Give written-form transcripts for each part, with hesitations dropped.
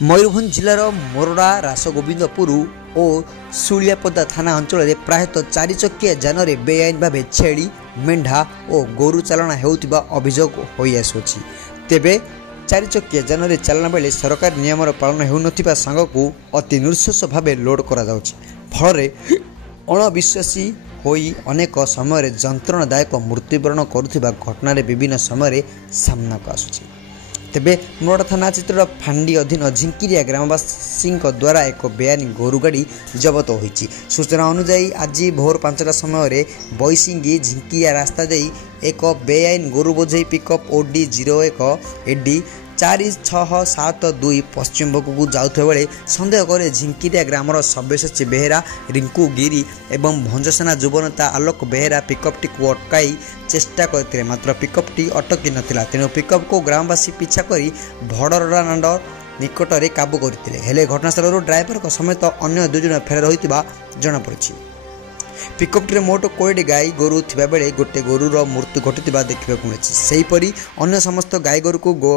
मयूरभंज जिलार मोरडा रासगोविंदपुर और सुलियापदा थाना अंचल में प्रायतः 4 चकिया जान में बेआईन भाव छेली मेढ़ा और गोरु चालाण होता अभियोग हो आसुची। तेबे 4 चकिया जान में चालाण बेले सरकारी नियम पालन होता सांग को अति नृशंस भाव लोड कर फल अणविश्वासी होई अनेक समय जंत्रणादायक मृत्युवरण करुवा घटना विभिन्न समय सामना को आसुची। तेबे मोरडा थाना चित्र फांडी अधीन झिंकिरिया ग्रामवासी द्वारा एक बेआईन गोरु गाड़ी जबत होईची। सूचना अनुसार आज भोर 5टा समय बैसिंगी झिंकिरिया रास्ता दे एक बेआईन गोरु बोझई पिकअप ओडी 01 एडी 4672 पश्चिमबंग को जाऊे बेले सन्देह करे झिंकिरिया ग्रामर सब्यसाची बेहेरा रिंकू गिरी एवं भंजसेना जुबनेता आलोक बेहेरा पिकअपटी को अटकाई चेष्टा करते मात्र पिकअपटी अटकी नथिला। तेणु पिकअप को ग्रामवासी पिछा करी भड़रांड निकट में काबू करते हेले घटनास्थल ड्राइवर समेत अन्य 2 जन फेरार होता जमापड़ी। पिकअपटी मोट 20 गाई गोरु थिबा बेले गोटे गोरुर मृत्यु घटुवा देखा मिली। सेहीपरि अन्य समस्त गाई गोरु को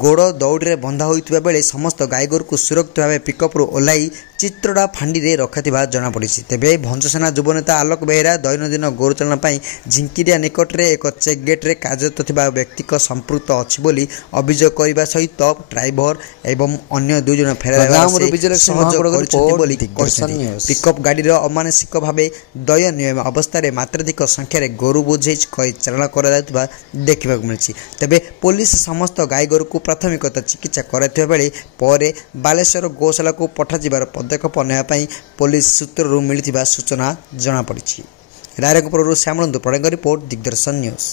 गोड़ दौड़ बंधा होता बेले समस्त गाई गोरु को सुरक्षित भाव पिकअप्रु ओह्लाई चित्रड़ा फांडी में रखा जमापड़ी। तेबे भंजसेना युवनेता आलोक बेहेरा दैनंदिन गोरु चालाण झिंकिरिया निकट में एक चेक गेट्रे कार्यरत थिबा व्यक्ति संपृक्त अच्छी बोली अभियोग करने सहित ड्राइवर एवं अन्य 2 जन फेरार पिकअप गाड़ी अमानसिक भाव दयनीय अवस्था मात्राधिक संख्यार गोरु बोझे चालाण कर देखा मिली। तेबे पुलिस समस्त गाई गोरु को प्राथमिकता चिकित्सा करथिबा बेले पर बालेश्वर गौशाला को पठाଯିबार पदक्षेप नेबाई पुलिस सूत्रରୁ मिलिथिबा सूचना जमापड़ी। रायरंगपुर श्यामनंद पड़ेंग रिपोर्ट दिग्दर्शन न्यूज।